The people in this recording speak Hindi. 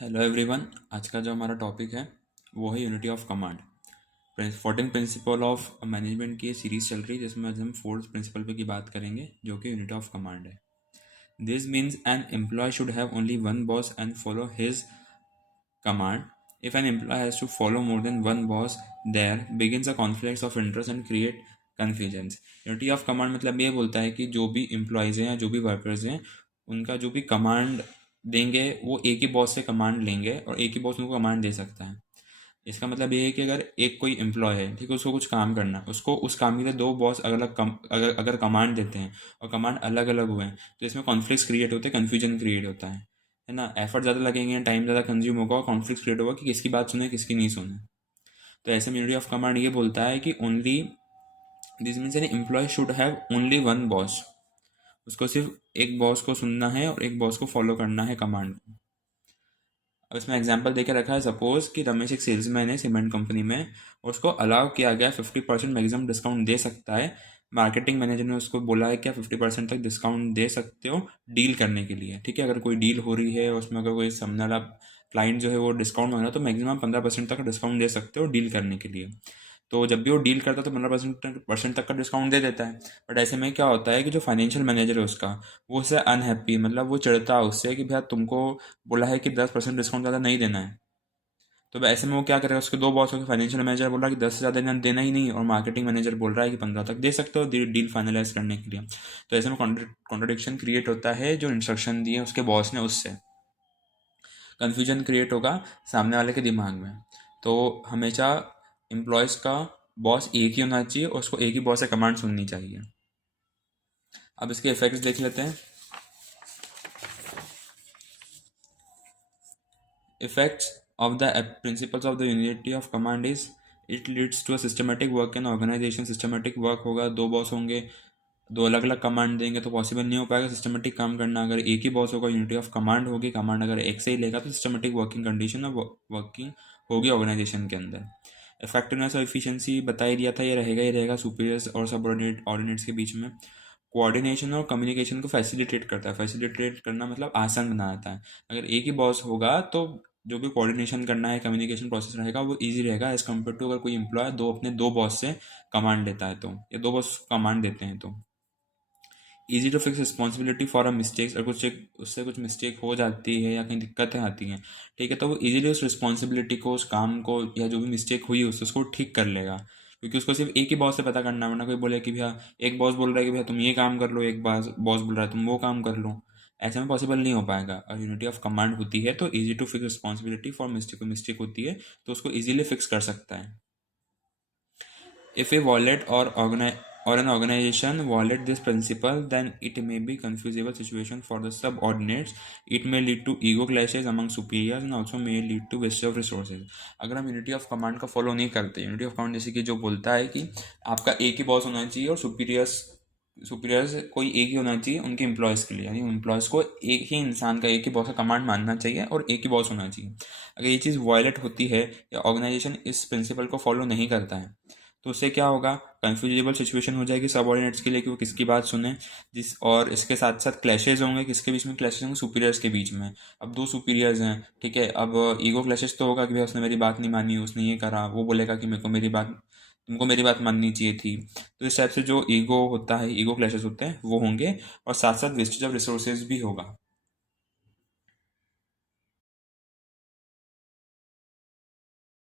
Hello everyone. आज का जो हमारा टॉपिक है वो है unity of command. 14 principle of management की सीरीज चल रही है जिसमें आज हम फोर्थ प्रिंसिपल पे की बात करेंगे जो कि यूनिटी ऑफ कमांड है। This means an employee should have only one boss and follow his command. If an employee has to follow more than one boss, there begins a conflict of interest and create confusions. Unity of command मतलब ये बोलता है कि जो भी एम्प्लॉयज़ हैं या जो भी वर्कर्स हैं उनका जो भी कमांड देंगे वो एक ही बॉस से कमांड लेंगे और एक ही बॉस उनको कमांड दे सकता है। इसका मतलब ये है कि अगर एक कोई एम्प्लॉय है, ठीक है, उसको कुछ काम करना है, उसको उस काम के लिए दो बॉस अगर कमांड देते हैं और कमांड अलग अलग हुए हैं तो इसमें कॉन्फ्लिक्ट क्रिएट होते हैं, कन्फ्यूजन क्रिएट होता है ना। एफर्ट ज़्यादा लगेंगे, टाइम ज़्यादा कंज्यूम होगा और कॉन्फ्लिक्ट क्रिएट होगा कि किसकी बात सुने किसकी नहीं सुने। तो ऐसे में यूनिटी ऑफ कमांड ये बोलता है कि only this means an employee should have only one boss. उसको सिर्फ एक बॉस को सुनना है और एक बॉस को फॉलो करना है कमांड को। अब इसमें एग्जाम्पल देके रखा है, सपोज कि रमेश एक सेल्समैन है सीमेंट कंपनी में और उसको अलाउ किया गया 50% मैक्सिमम डिस्काउंट दे सकता है। मार्केटिंग मैनेजर ने उसको बोला है कि आप 50% तक डिस्काउंट दे सकते हो डील करने के लिए, ठीक है। अगर कोई डील हो रही है और उसमें अगर कोई सामने वाला क्लाइंट जो है वो डिस्काउंट मांग रहा है तो मैक्सिमम 15% तक डिस्काउंट दे सकते हो डील करने के लिए। तो जब भी वो डील करता है तो 15% तक का डिस्काउंट दे देता है। बट ऐसे में क्या होता है कि जो फाइनेंशियल मैनेजर है उसका, वो उससे अनहैप्पी, मतलब वो चिढ़ता है उससे कि भैया तुमको बोला है कि 10% डिस्काउंट ज़्यादा नहीं देना है। तो ऐसे में वो क्या करेगा, उसके दो बॉस हो, फाइनेंशियल मैनेजर बोल रहा है कि 10 से ज़्यादा देना ही नहीं और मार्केटिंग मैनेजर बोल रहा है कि 15 तक दे सकते हो डील फाइनलाइज करने के लिए। तो ऐसे में कॉन्ट्रडिक्शन क्रिएट होता है जो इंस्ट्रक्शन दिए उसके बॉस ने उससे। कन्फ्यूजन क्रिएट होगा सामने वाले के दिमाग में। तो हमेशा एम्प्लॉयज़ का बॉस एक ही होना चाहिए और उसको एक ही बॉस से कमांड सुननी चाहिए। अब इसके इफेक्ट्स देख लेते हैं। Effects of the principles of the unity of command is it leads to a systematic work in organisation. Systematic work होगा, दो बॉस होंगे, दो अलग अलग कमांड देंगे तो पॉसिबल नहीं हो पाएगा सिस्टमेटिक काम करना। अगर एक ही बॉस होगा, यूनिटी ऑफ कमांड होगी, कमांड अगर एक से ही लेगा तो सिस्टमेटिक वर्किंग कंडीशन और वर्किंग होगी ऑर्गेनाइजेशन के अंदर। इफेक्टिवनेस और इफिशिएंसी बता ही दिया था, ये रहेगा ही रहेगा सुपीरियर्स और सबऑर्डिनेट ऑर्डिनेट्स के बीच में। कोऑर्डिनेशन और कम्युनिकेशन को फैसिलिटेट करता है। फैसिलिटेट करना मतलब आसान बनाता है। अगर एक ही बॉस होगा तो जो भी कोऑर्डिनेशन करना है, कम्युनिकेशन प्रोसेस रहेगा वो इजी रहेगा एज कम्पेयर टू अगर कोई एम्प्लॉय अपने दो बॉस से कमांड लेता है तो, या दो बॉस कमांड देते हैं तो। Easy to fix responsibility for a mistakes. अगर कुछ उससे कुछ मिस्टेक हो जाती है या कहीं दिक्कतें आती हैं, ठीक है, तो वो इजीली उस रिस्पॉन्सिबिलिटी को, उस काम को या जो भी मिस्टेक हुई है उसको ठीक कर लेगा, क्योंकि उसको सिर्फ एक ही बॉस से पता करना है। वरना कोई बोले कि भैया एक बॉस बोल रहा है कि भैया तुम ये काम कर लो, एक बॉस बोल रहा है तुम वो काम कर लो, ऐसे में पॉसिबल नहीं हो पाएगा। और यूनिटी ऑफ कमांड होती है तो easy to fix responsibility for mistake होती है तो उसको ईजिली फिक्स कर सकता है। If a wallet or an organization violate this principle, then it may be confusable situation for the subordinates. It may lead to ego clashes among superiors and also may lead to waste of resources. अगर हम यूनिटी ऑफ कमांड का फॉलो नहीं करते, यूनिटी ऑफ कमांड जैसे कि जो बोलता है कि आपका एक ही बॉस होना चाहिए और सुपीरियर्स कोई एक ही होना चाहिए उनके एम्प्लॉयज़ के लिए, यानी एम्प्लॉयज़ को एक ही इंसान का, एक ही बॉस का कमांड मानना चाहिए और एक ही बॉस होना चाहिए। अगर ये चीज़ वायलेट होती है या ऑर्गेनाइजेशन इस प्रिंसिपल को फॉलो नहीं करता है तो उससे क्या होगा, कन्फ्यूजेबल सिचुएशन हो जाएगी सबऑर्डिनेट्स के लिए कि वो किसकी बात सुने। और इसके साथ साथ क्लैशेज होंगे, किसके बीच में क्लैशेज होंगे, सुपीरियर्स के बीच में। अब दो सुपीरियर्स हैं, ठीक है, अब ईगो क्लैशेज तो होगा कि भाई उसने मेरी बात नहीं मानी, उसने ये करा, वो बोलेगा कि मेरे को मेरी बात, तुमको मेरी बात माननी चाहिए थी। तो इस टाइप से जो ईगो होता है, ईगो क्लैशेज होते हैं वो होंगे और साथ साथ वेस्टेज ऑफ रिसोर्सेज भी होगा।